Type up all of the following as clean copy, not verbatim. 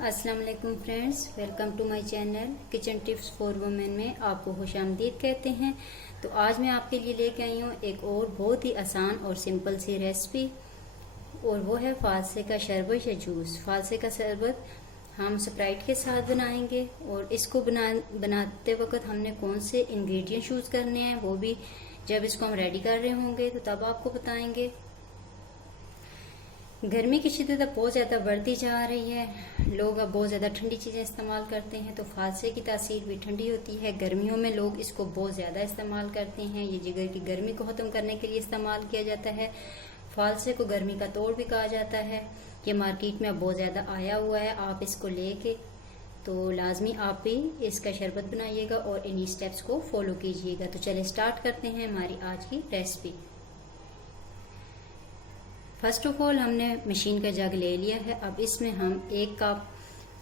अस्सलाम वालेकुम friends, welcome to my channel kitchen tips for women में आपको खुशामदीद कहते हैं। तो आज मैं आपके लिए लेके आई हूँ एक और बहुत ही आसान और सिंपल सी रेसिपी, और वो है फालसे का शरबत या जूस। फालसे का शरबत हम स्प्राइट के साथ बनाएंगे, और इसको बनाते वक्त हमने कौन से इंग्रेडिएंट यूज़ करने हैं वो भी जब इसको हम रेडी कर रहे होंगे तो तब आपको बताएंगे। गर्मी की शिद्दत अब बहुत ज़्यादा बढ़ती जा रही है, लोग अब बहुत ज़्यादा ठंडी चीज़ें इस्तेमाल करते हैं, तो फालसे की तासीर भी ठंडी होती है। गर्मियों में लोग इसको बहुत ज़्यादा इस्तेमाल करते हैं। ये जिगर की गर्मी को ख़त्म करने के लिए इस्तेमाल किया जाता है। फालसे को गर्मी का तोड़ भी कहा जाता है। ये मार्केट में अब बहुत ज़्यादा आया हुआ है। आप इसको लेके तो लाजमी आप भी इसका शरबत बनाइएगा और इन्हीं स्टेप्स को फॉलो कीजिएगा। तो चलिए स्टार्ट करते हैं हमारी आज की रेसिपी। फर्स्ट ऑफ ऑल हमने मशीन का जग ले लिया है। अब इसमें हम 1 कप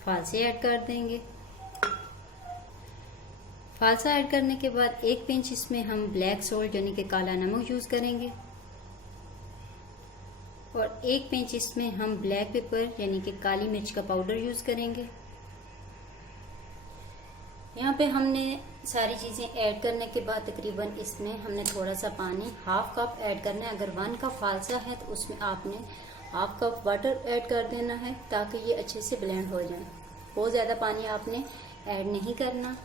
फालसे ऐड कर देंगे। फालसा ऐड करने के बाद 1 पिंच इसमें हम ब्लैक सॉल्ट यानी कि काला नमक यूज करेंगे, और 1 पिंच इसमें हम ब्लैक पेपर यानी कि काली मिर्च का पाउडर यूज करेंगे। यहाँ पे हमने सारी चीज़ें ऐड करने के बाद तकरीबन इसमें हमने थोड़ा सा पानी 1/2 कप ऐड करना है। अगर 1 कप फालसा है तो उसमें आपने 1/2 कप वाटर ऐड कर देना है ताकि ये अच्छे से ब्लेंड हो जाए। बहुत ज़्यादा पानी आपने ऐड नहीं करना।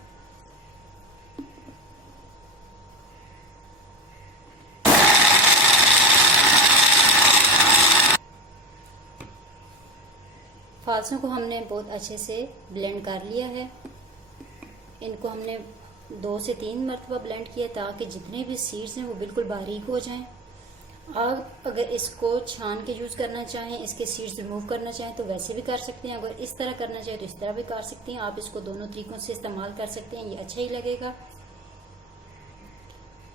फालसों को हमने बहुत अच्छे से ब्लेंड कर लिया है। इनको हमने 2 से 3 मरतबा ब्लेंड किया ताकि जितने भी सीड्स हैं वो बिल्कुल बारीक हो जाएं। आप अगर इसको छान के यूज़ करना चाहें, इसके सीड्स रिमूव करना चाहें तो वैसे भी कर सकते हैं। अगर इस तरह करना चाहें तो इस तरह भी कर सकते हैं। आप इसको दोनों तरीकों से इस्तेमाल कर सकते हैं, ये अच्छा ही लगेगा।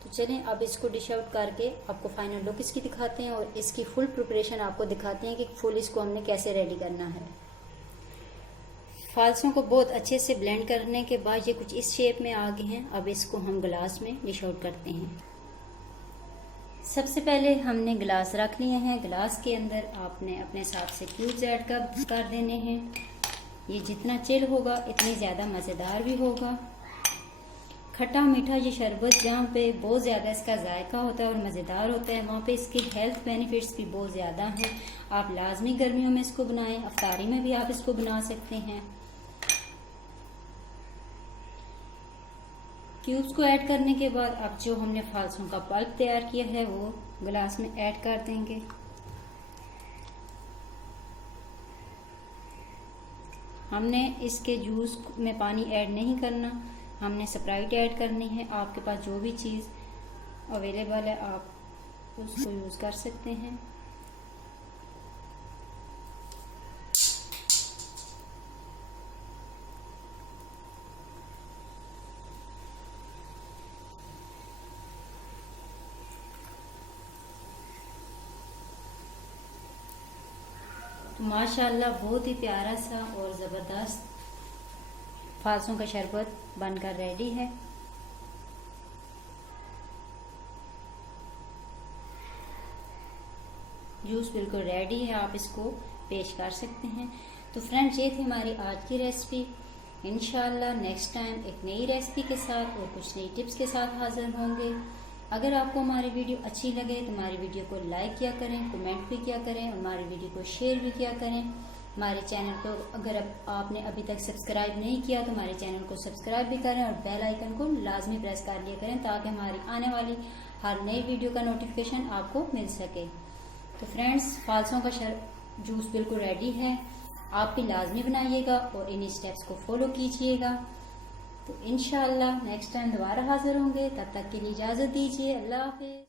तो चलें अब इसको डिश आउट करके आपको फाइनल लुक इसकी दिखाते हैं और इसकी फुल प्रिपरेशन आपको दिखाते हैं कि फुल इसको हमने कैसे रेडी करना है। फालसों को बहुत अच्छे से ब्लेंड करने के बाद ये कुछ इस शेप में आ गए हैं। अब इसको हम ग्लास में डिश आउट करते हैं। सबसे पहले हमने ग्लास रख लिए हैं। ग्लास के अंदर आपने अपने हिसाब से क्यूब्स ऐड कर देने हैं। ये जितना चिल होगा इतनी ज़्यादा मज़ेदार भी होगा। खट्टा मीठा ये शरबत जहाँ पे बहुत ज़्यादा इसका जायका होता है और मज़ेदार होता है, वहाँ पे इसके हेल्थ बेनिफिट्स भी बहुत ज़्यादा हैं। आप लाजमी गर्मियों में इसको बनाएं, अफ्तारी में भी आप इसको बना सकते हैं। क्यूब्स को ऐड करने के बाद अब जो हमने फालसों का पल्प तैयार किया है वो ग्लास में ऐड कर देंगे। हमने इसके जूस में पानी ऐड नहीं करना, हमने स्प्राइट ऐड करनी है। आपके पास जो भी चीज़ अवेलेबल है आप उसको यूज़ कर सकते हैं। तो माशाल्लाह बहुत ही प्यारा सा और ज़बरदस्त फालसों का शरबत बनकर रेडी है। जूस बिल्कुल रेडी है, आप इसको पेश कर सकते हैं। तो फ्रेंड्स ये थी हमारी आज की रेसिपी। इंशाल्लाह नेक्स्ट टाइम एक नई रेसिपी के साथ और कुछ नई टिप्स के साथ हाजिर होंगे। अगर आपको हमारी वीडियो अच्छी लगे तो हमारी वीडियो को लाइक किया करें, कमेंट भी किया करें और हमारी वीडियो को शेयर भी किया करें। हमारे चैनल को अगर आपने अभी तक सब्सक्राइब नहीं किया तो हमारे चैनल को सब्सक्राइब भी करें और बेल आइकन को लाजमी प्रेस कर लिया करें ताकि हमारी आने वाली हर नई वीडियो का नोटिफिकेशन आपको मिल सके। तो फ्रेंड्स फालसों का जूस बिल्कुल रेडी है, आप भी लाजमी बनाइएगा और इन्हीं स्टेप्स को फॉलो कीजिएगा। तो इंशाल्लाह नेक्स्ट टाइम दोबारा हाजिर होंगे, तब तक के लिए इजाज़त दीजिए। अल्लाह हाफिज़।